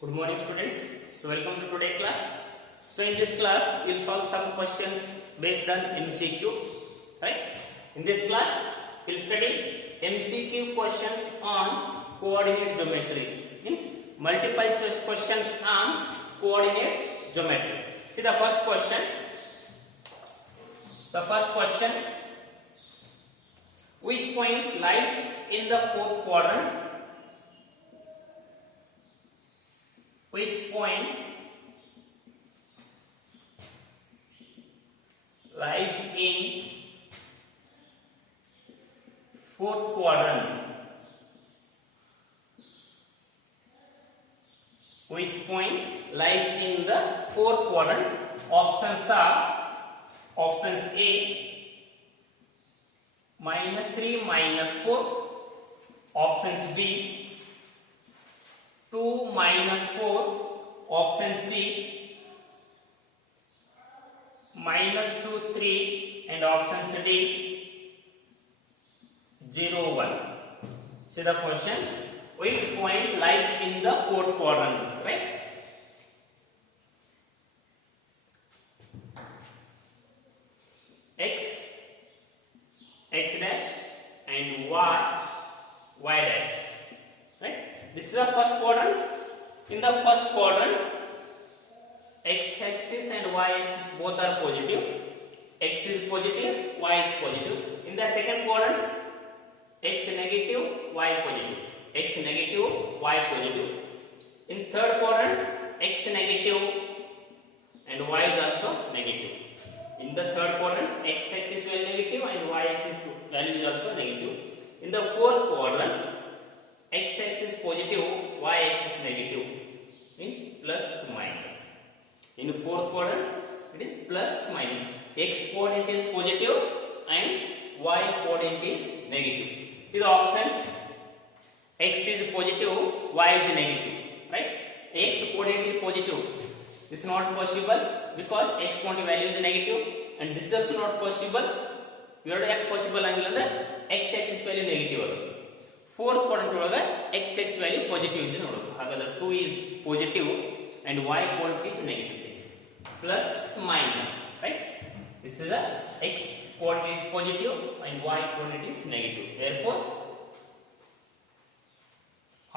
Good morning students. So welcome to today's class. So in this class we will solve some questions based on MCQ. Right? In this class we will study MCQ questions on coordinate geometry. Means multiple choice questions on coordinate geometry. See the first question. Which point lies in the fourth quadrant? Which point lies in fourth quadrant? Which point lies in the fourth quadrant? Options are options A -3 -4, options B 2 -4, option C -2 3, and option D 0 1. See the question, which point lies in the fourth quadrant, right? X dash and y dash, right? This is the first quadrant. In the first quadrant, x axis and y axis both are positive. X is positive, y is positive. In the second quadrant, x negative, y positive. X negative, y positive. In third quadrant, x negative and y is also negative. In the third quadrant, x axis value negative and y axis value is also negative. In the fourth quadrant, x axis positive, y axis negative, means plus minus. In the fourth quadrant, it is plus minus. X coordinate is positive and y coordinate is negative. See the options. X is positive, y is negative, right? X coordinate is positive. This is not possible because x quantity value is negative, and this is also not possible. ಎರಡು possible ಆಗಿಲ್ಲ ಅಂದ್ರೆ x axis value negative ಆಗುತ್ತೆ. Fourth quadrant ಒಳಗೆ x axis value positive ಇದೆ ನೋಡೋದು. ಹಾಗಾದ್ರೆ 2 is positive and y quantity is negative. Plus minus, right? This is a x coordinate is positive and y coordinate is negative. Therefore,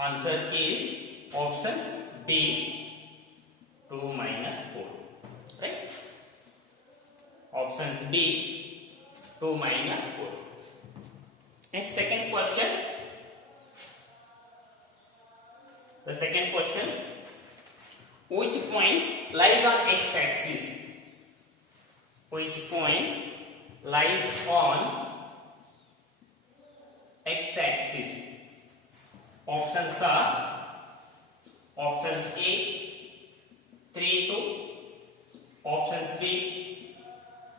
answer is options B 2 -4, right? Options B 2 -4. Next, second question. The second question, which point lies on x-axis? Which point lies on x-axis? Options are options A 3 2, options B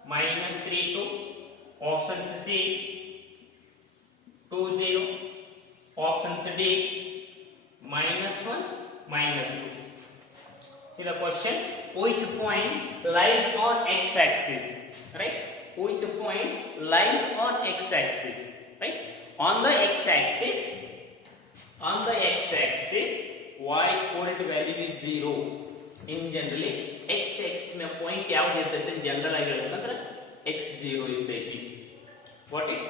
-3 2, options C 2 0, options D -1 -2. See the question, which point lies on x-axis, right? Which point lies on x-axis, right? On the x-axis, y coordinate value is 0. In generally, x-axis में point ಯಾವುದು ಇರ್ತೈತೆ general ಆಗಿ ಹೇಳಬೇಕಂದ್ರೆ x 0 ಇರ್ತೈತಿ. What it?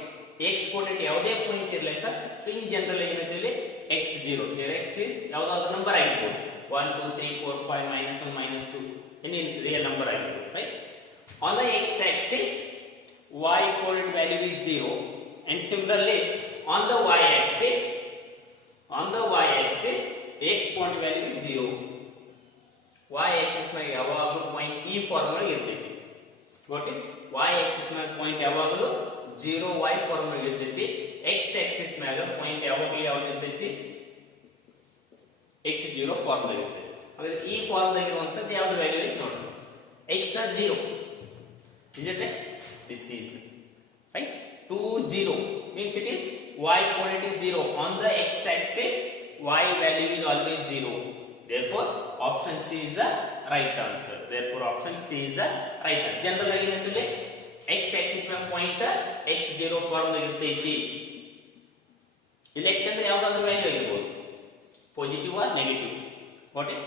x coordinate ಯಾವುದೇ point ಇರಲಿಲ್ಲ, so in general ಏನಿದೆ x 0. Here x is ಯಾವುದಾದ್ರೂ ನಂಬರ್ ಆಗಿರಬಹುದು, 1 2 3 4 5 -1 -2, any real number ಆಗಿರಬಹುದು, right? On the x-axis, y coordinate value is 0, and similarly on the y-axis, x coordinate value is 0. y-axis ಮೇಲೆ ಯಾವಾಗಲೂ point ಈ form ಒಳಗೆ ಇರ್ತೈತಿ. Okay, y-axis ಮೇಲೆ ಪಾಯಿಂಟ್ ಯಾವಾಗಲೂ 0 y ಫಾರ್ಮ್ ಒಳಗೆ ಇರ್ತೈತಿ. x-axis ಮೇಲೆ ಪಾಯಿಂಟ್ ಯಾವಾಗಲೂ ಯಾವ್ದು ಇರ್ತೈತಿ, x 0 ಫಾರ್ಮ್ ದಾಗ ಇರ್ತೈತಿ. ಹಾಗಾದ್ರೆ ಈ ಫಾರ್ಮ್ ದಾಗ ಇರುವಂತದ್ದು ಯಾವ್ದು ವ್ಯಾಲ್ಯೂ ಐತಿ ನೋಡಿ, x 0. Is it right? This is right. 2 0 means it is y coordinate is 0. On the x-axis, y value is always 0. Therefore, option C is the right answer. General ಆಗಿ ಏನಂತಂದ್ರೆ x axis ಮೇಲೆ point x 0 form ದಾಗ ಇರ್ತೈತಿ. ಇಲ್ಲಿ x ಅಂದ್ರೆ ಯಾವ್ದಾದ್ರು value ಆಗಿರಬಹುದು, positive or negative. Got it?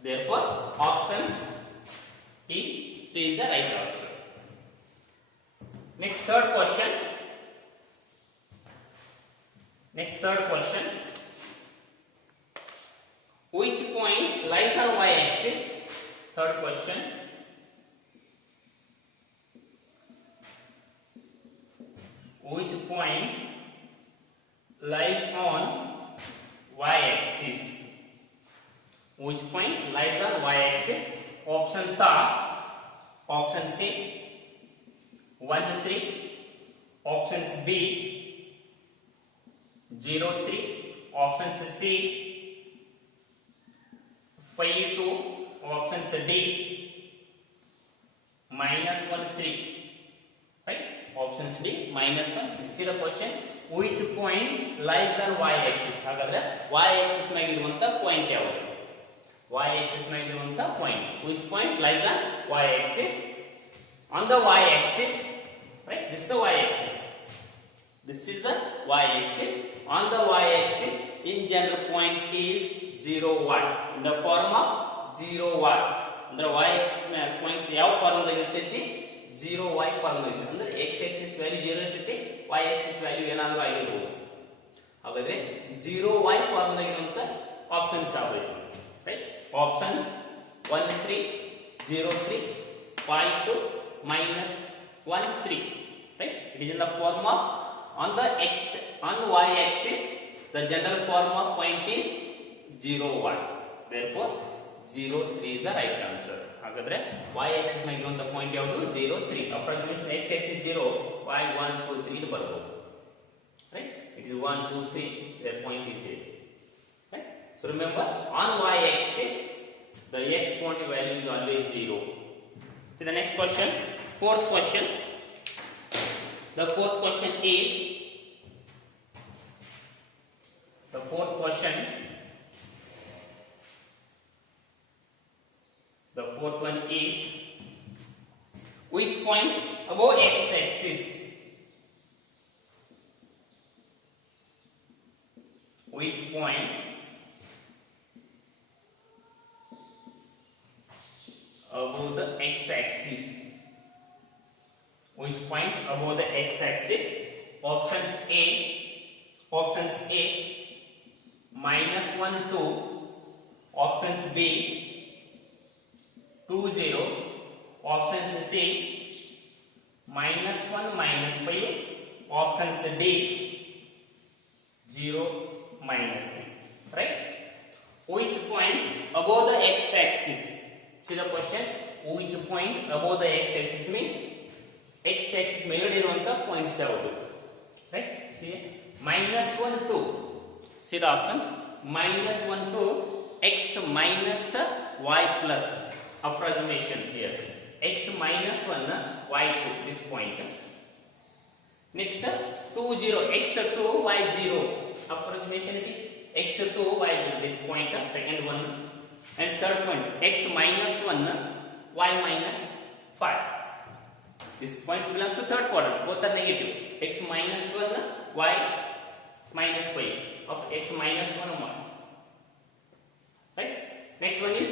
Therefore, options is C is the right answer. Next third question. Which point lies on y-axis? Third question. Which point lies on y-axis? Which point lies on y-axis? Options are option C 1 to 3, options B 0 3, options C 5 2, options D -1 3. Right? Options D -1. See the question. Which point lies on y-axis? ಹಾಗಾದ್ರೆ y-axis ಮೇಗಿರುವಂತ point ಯಾವುದು? Y-axis ಮೇಗಿರುವಂತ point. Which point lies on y-axis? On the y-axis, right? This is the y-axis. This is the y-axis. On the y-axis, in general point is 0 1. In the form of 0 1. ಅಂದ್ರೆ y-axis points ಯಾವ form ದಾಗ ಇರ್ತೈತಿ? 0 y form ಇದೆ. ಅಂದ್ರೆ x-axis value 0 ಇರ್ತೈತಿ, y-axis value ಏನಾದರೂ ಆಗಿರಬಹುದು. ಹಾಗಾದ್ರೆ 0 y ಫಾರ್ಮ್ ದಾಗ ಇರುವಂತ ಆಪ್ಷನ್ಸ್ ಯಾವುದು? Right? Options 1 3 0 3 5 2 -1 3. Right? It is in the form of on the y-axis. The general form of point is 0 1. Therefore, 0 3 is the right answer. ಹಾಗಾದ್ರೆ y-axis ಮೇಗಿರುವಂತ point ಯಾವುದು? 0 3. Approximation x-axis 0, y 1 2 3 ಇದು ಬರಬಹುದು. Right? It is 1 2 3. Their point is here. Right? So remember, on y-axis, the x-point value is always 0. See the next question. Fourth question. The fourth question is which point above x-axis? Which point above the x-axis? Which point above the x-axis? Options A -1 2, options B 2 0, options C -1 -5, options D 0 -3. Right? Which point above the x-axis? See the question. Which point above the x-axis means x-axis ಮೇಲ್ಗಡೆ ಇರುವಂತ points ಯಾವುದು? Right? See -1 2. See the options. -1 2, x minus y plus. Approximation here. X -1 y 2. This point. Next 2 0, x 2 y 0. Approximation is x 2 y 0. This point. Second one. And third point, x -1 y -5. This points belongs to third quadrant. Both are negative. X -1 y -5 of x -1 1. Right? Next one is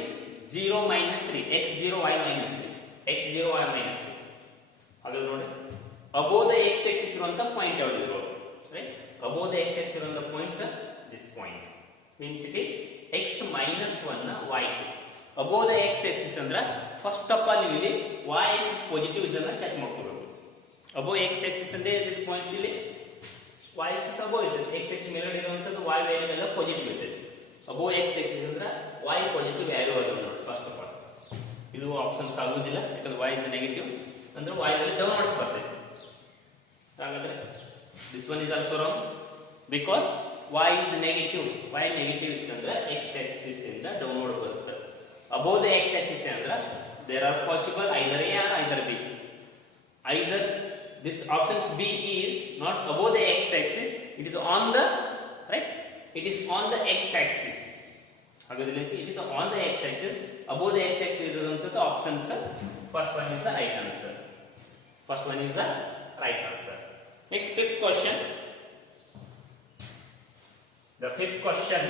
0 -3, x 0 y -3, x 0 y -3. ಹಾಗಾದ್ರೆ ನೋಡಿ, above the x axis ಇರುವಂತ point ಯಾವುದು ಇರೋದು? Right? Above the x axis ಇರುವಂತ points this point means it is x -1 y 2. Above the x axis ಅಂದ್ರೆ first of all ಇಲ್ಲಿ y axis positive ಇದನ್ನ check ಮಾಡ್ಕೋಬೇಕು. above x axis ಅಂದ್ರೆ ಇದು ಪಾಯಿಂಟ್ಸ್ ಇಲ್ಲಿ y axis above ಇದೆ, x axis ಮೇಲ್ಗಡೆ ಇರುವಂತದ್ದು y ವ್ಯಾಲ್ಯೂ ಎಲ್ಲ ಪಾಸಿಟಿವ್ ಇದೆ. above x axis ಅಂದ್ರೆ y ಪಾಸಿಟಿವ್ ವ್ಯಾಲ್ಯೂ ಆಗಿದೆ ನೋಡಿ ಫಸ್ಟ್ ಆಫ್ ಆಲ್. ಇದು ಆಪ್ಷನ್ಸ್ ಆಗುವುದಿಲ್ಲ ಯಾಕಂದ್ರೆ y is ನೆಗೆಟಿವ್ ಅಂದ್ರೆ y ವ್ಯಾಲ್ಯೂ ಡೌನ್ವರ್ಡ್ಸ್ ಬರ್ತದೆ. ಹಾಗಾದ್ರೆ this one is also wrong because y is negative. y negative ಇತ್ತಂದ್ರೆ x axis ಇಂದ ಡೌನ್ವರ್ಡ್ ಬರುತ್ತೆ. above the x axis ಅಂದ್ರೆ there are possible either a or either b. Either this option B is not above the x axis, it is on the right, it is on the x axis. ಹಾಗಾದ್ರೆ it is on the x axis. above the x axis ಇರುವಂತದ್ದು options. First one is the right answer. First one is the right answer. Next fifth question. The fifth question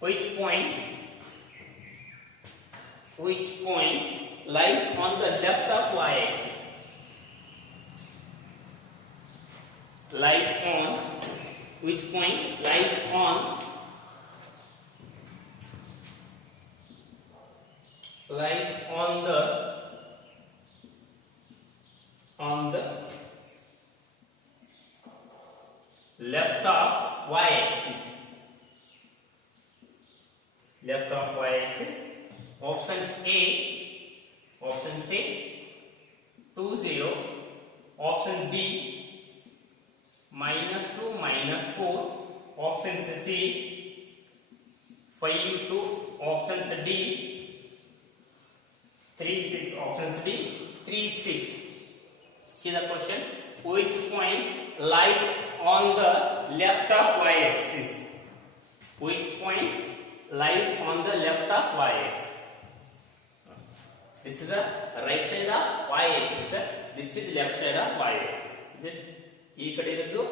which point lies on the left of y-axis? Lies on which point lies on the left of y-axis. Left of y-axis. Options A 2 0. Option B -2 -4. Options C 5 2. Options D 3 6. Options D 3 6. See the question. Which point lies on the left of y-axis? Which point lies on the left of y-axis? This is the right side of y-axis. This is left side of y-axis. Is it? ಈ ಕಡೆ ಇರೋದು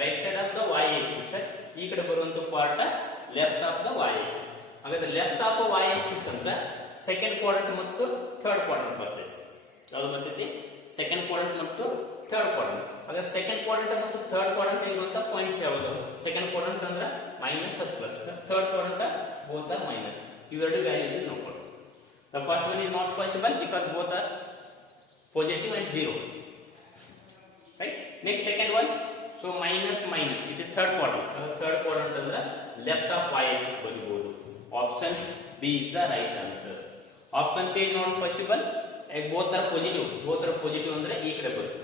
right side of the y-axis. ಈ ಕಡೆ ಬರುವಂತ part left of the y-axis. ಹಾಗಾದ್ರೆ left of y-axis ಅಂದ್ರೆ second quadrant ಮತ್ತು third quadrant ಬರ್ತದೆ. ಯಾವುದು ಬರ್ತೈತಿ? ಸೆಕೆಂಡ್ ಕ್ವಾಡ್ರಂಟ್ ಮತ್ತು ಥರ್ಡ್ ಕ್ವಾಡ್ರಂಟ್. ಹಾಗಾದ್ರೆ ಸೆಕೆಂಡ್ ಕ್ವಾಡ್ರಂಟ್ ಮತ್ತು ಥರ್ಡ್ ಕ್ವಾಡ್ರಂಟ್ ಇರುವಂತ ಪಾಯಿಂಟ್ಸ್ ಯಾವುದು? ಸೆಕೆಂಡ್ ಕ್ವಾಡ್ರಂಟ್ ಅಂದ್ರೆ minus plus, third quadrant both are minus. ಇವೆರಡು ವ್ಯಾಲ್ಯೂಸ್ ನೋಡ್ಕೊಳ್ಳಿ. The first one is not possible because both are positive and 0. Right? Next second one, so minus minus, it is third quadrant. Third quadrant ಅಂದ್ರೆ left of y-axis ಬರೀಬಹುದು. Option B is the right answer. Option C is not possible. Both are positive ಅಂದ್ರೆ ಈ ಕಡೆ ಬರುತ್ತೆ.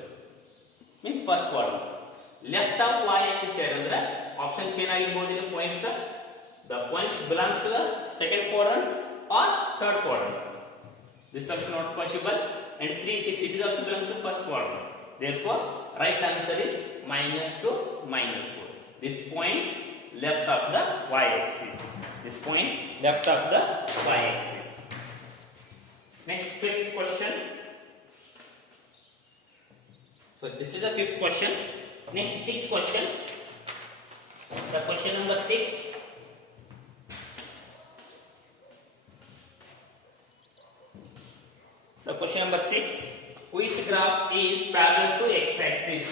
Means first quadrant. Left of y-axis ಅಂದ್ರೆ option C ಏನಾಗಿರಬಹುದು? ಇದು points. The points belongs to the second quadrant or third quadrant. This is also not possible. And 3 6, it is also belongs to first quadrant. Therefore, right answer is -2 -4. This point left of the y-axis. This point left of the y-axis. Next, fifth question. So this is the fifth question. Next, sixth question. The question number 6. The question number 6. Which graph is parallel to x-axis?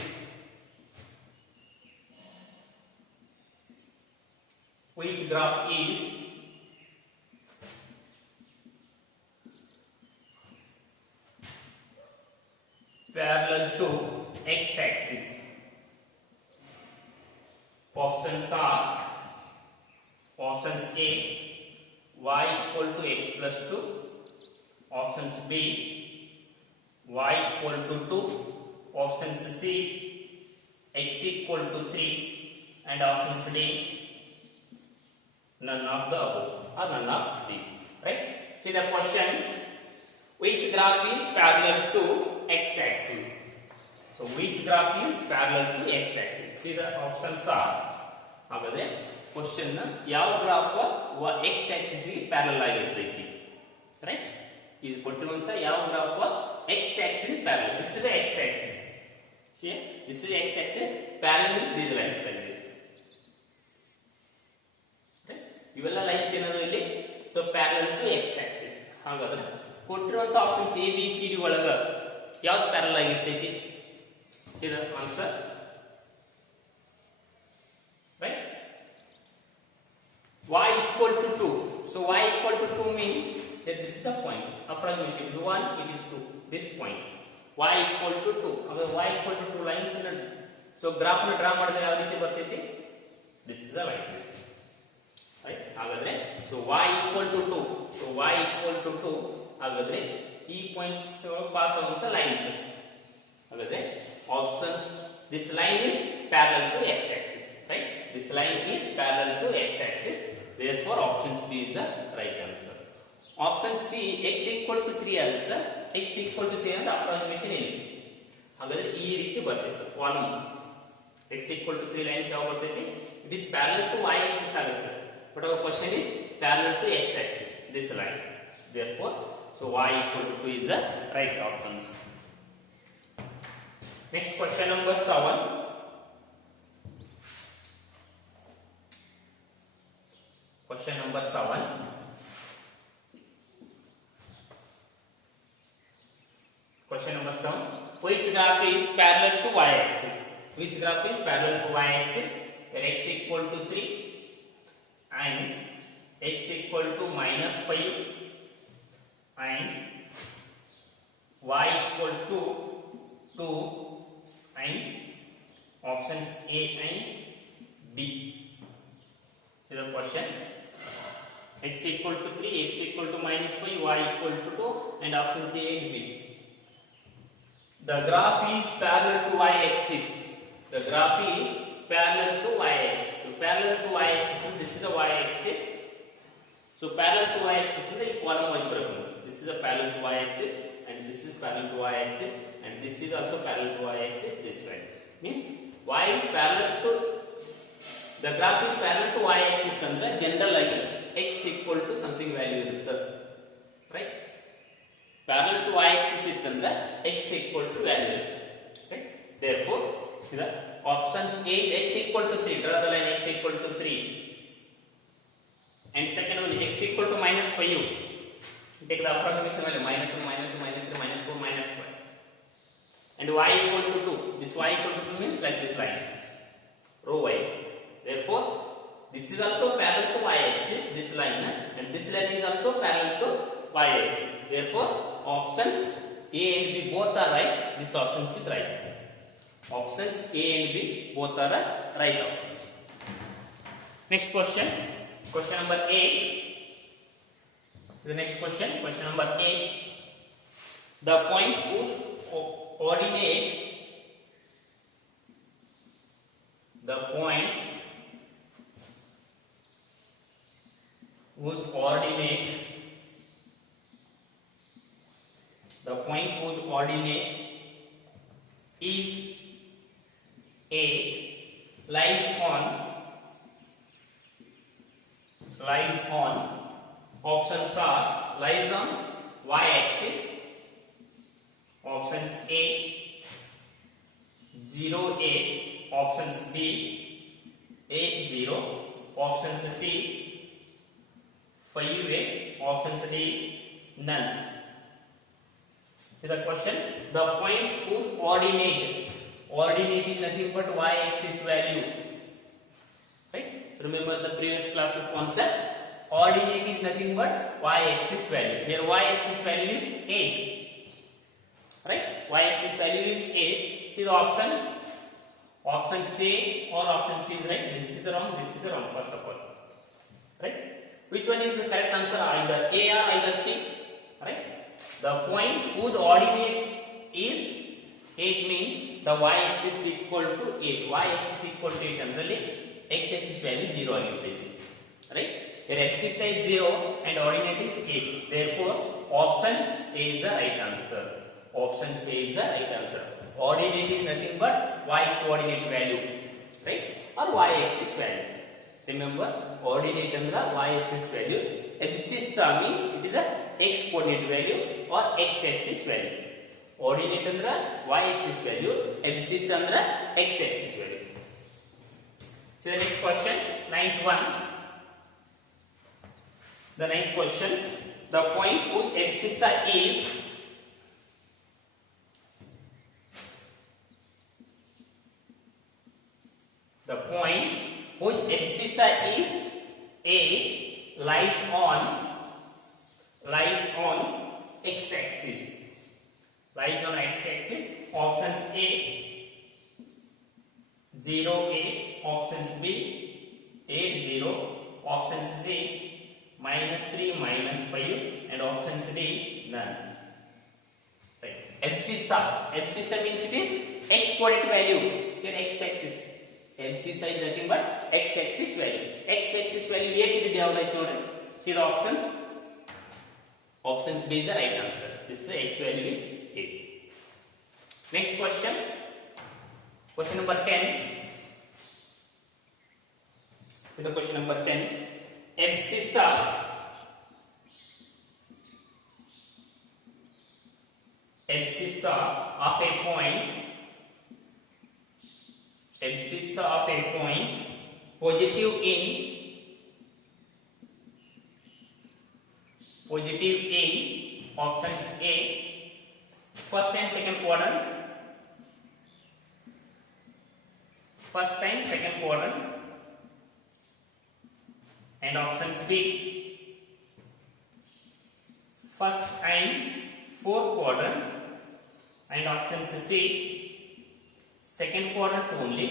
Which graph is parallel to x-axis? Options are options A y equal to x plus 2. Options B y equal to 2. Options C x equal to 3. And options D none of the above or none of these. Right? See the question. Which graph is parallel to x-axis? So which graph is parallel to x-axis? See the options are. ಹಾಗಾದ್ರೆ question ಯಾವ graph x-axis ಗೆ parallel ಆಗಿರ್ತೈತಿ? Right? ಇದು ಕೊಟ್ಟಿರುವಂತ ಯಾವ graph x-axis parallel. This is the x-axis. See, this is x-axis parallel with these lines like this. Right? ಇವೆಲ್ಲ lines ಏನದು ಇಲ್ಲಿ? So parallel to x-axis. ಹಾಗಾದ್ರೆ ಕೊಟ್ಟಿರುವಂತ options A B C D ಒಳಗ ಯಾವ್ದು ಪ್ಯಾರಲಲ್ ಆಗಿರ್ತೈತಿ? ಇದು answer. Right? Y equal to 2. So y equal to 2 means that this is a point. Approximation is 1, it is 2. This point. Y equal to 2. Again, y equal to 2 lines. So graph na draw ಮಾಡಿದ್ರೆ ಯಾವ ರೀತಿ ಬರ್ತೈತಿ? This is the like this. Right? ಹಾಗಾದ್ರೆ so y equal to 2. So y equal to 2. ಹಾಗಾದ್ರೆ ಈ points pass ಆಗುವಂತ lines. ಹಾಗಾದ್ರೆ options this line is parallel to x-axis. Right? This line is parallel to x-axis. Therefore, option B is the right answer. Option C x equal to 3 ಆಗುತ್ತೆ. x equal to 3 ಅಂತ approximation ಏನು? ಹಾಗಾದ್ರೆ ಈ ರೀತಿ ಬರ್ತೈತೆ column. x equal to 3 lines ಯಾವ ಬರ್ತೈತಿ? It is parallel to y-axis ಆಗುತ್ತೆ. But our question is parallel to x-axis. This line. Therefore, so y equal to 2 is the right options. Next question number 7. Question number 7. Question number 7. Which graph is parallel to y-axis? Which graph is parallel to y-axis? Where x equal to 3 and x equal to -5 and y equal to 2 and options A and B. See the question. X equal to 3, x equal to -5, y equal to 2 and options A and B. The graph is parallel to y-axis. The graph is parallel to y-axis. So parallel to y-axis, this is the y-axis. So parallel to y-axis is the column wise breakdown. This is a parallel to y-axis and this is parallel to y-axis and this is also parallel to y-axis. This way means y is parallel to the graph is parallel to y-axis ಅಂದ್ರೆ general ಆಗಿ x equal to something value ಇರುತ್ತೆ, right? Parallel to y-axis ಇತ್ತಂದ್ರೆ x equal to value ಇರುತ್ತೆ, right? Therefore, see the options A is x equal to 3. Draw the line x equal to 3. And second one x equal to -5. Take the approximation value -1, -2, -3, -4, -5. And y equal to 2. This y equal to 2 means like this line, row wise. Therefore, this is also parallel to y-axis, this line, and this line is also parallel to y-axis. Therefore, options A and B both are right. This option is right. Options A and B both are right options. Next question. Question number 8. The next question. Question number 8. The point whose ordinate is 8 lies on options are lies on y-axis. Options A 0, 8. Options B 8, 0. Options C 5, 8. Options D none. See the question. The point whose ordinate is nothing but y-axis value, right? So remember the previous classes concept. Ordinate is nothing but y-axis value. Here y-axis value is 8, right? Y-axis value is 8. See the options. Option C or option C is right. This is wrong. This is wrong. First of all, right? Which one is the correct answer? Either A or either C, right? The point whose ordinate is 8 means the y-axis is equal to 8. Y-axis equal to 8 ಅಂದ್ರೆ x-axis value 0 ಆಗಿರ್ತೈತಿ, right? Here x is 0 and ordinate is 8. Therefore, options A is the right answer. Options A is the right answer. Ordinate is nothing but y coordinate value, right? Or y-axis value. Remember, ordinate ಅಂದ್ರೆ y-axis value. Abscissa means it is a x coordinate value or x-axis value. Ordinate ಅಂದ್ರೆ y-axis value. Abscissa ಅಂದ್ರೆ x-axis value. So the next question, 9th one. The 9th question. The point whose abscissa is A lies on x-axis. Lies on x-axis. Options A 0, 8. Options B 8, 0. Options C -3, -5 and options D none. Right. Abscissa means it is x coordinate value. Here x-axis. Abscissa is nothing but x-axis value. X-axis value 8 ಇದೆ ಯಾವಾಗೈತೆ ನೋಡಿ. See the options. Options B is the right answer. This is x value is 8. Next question. Question number 10. See the question number 10. Abscissa of a point positive in positive in options A, first and second quadrant, first and second quadrant, and options B, first and fourth quadrant, and options C, second quadrant only,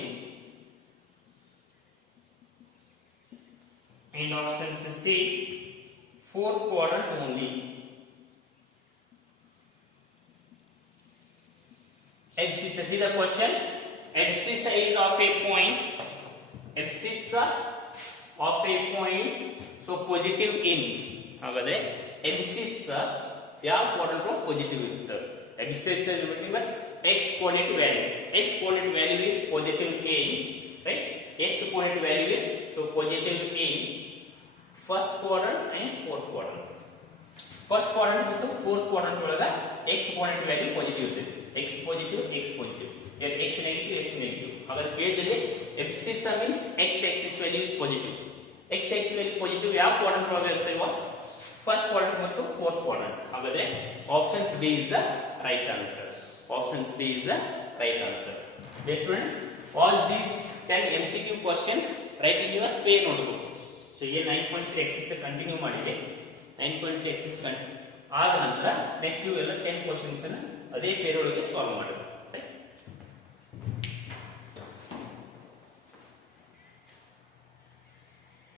and options C, fourth quadrant only. Abscissa, see the question. Abscissa is of a point. Abscissa of a point. So positive in. ಹಾಗಾದ್ರೆ abscissa ಯಾವ quadrant positive ಇರುತ್ತೆ? Abscissa is nothing but x coordinate value. X coordinate value is positive in, right? X coordinate value is so positive in first quadrant and fourth quadrant. First quadrant ಮತ್ತು fourth quadrant ಒಳಗ x coordinate value positive ಇರುತ್ತೆ. X positive, X positive. Here x negative, X negative. ಹಾಗಾದ್ರೆ ಕೇಳಿದ್ರೆ abscissa means x axis value is positive. X axis value positive ಯಾವ quadrant ಒಳಗೆ ಇರ್ತೈವ? First quadrant ಮತ್ತು fourth quadrant. ಹಾಗಾದ್ರೆ options B is the right answer. Options B is the right answer. Dear students, all these 10 MCQ questions write in your pair notebooks. So here 9.3 exercise continue ಮಾಡಿದೆ. 9.3 exercise ಆದ ನಂತರ next ಇವೆಲ್ಲ 10 questions ಅನ್ನ ಅದೇ peer ಒಳಗೆ solve ಮಾಡಿ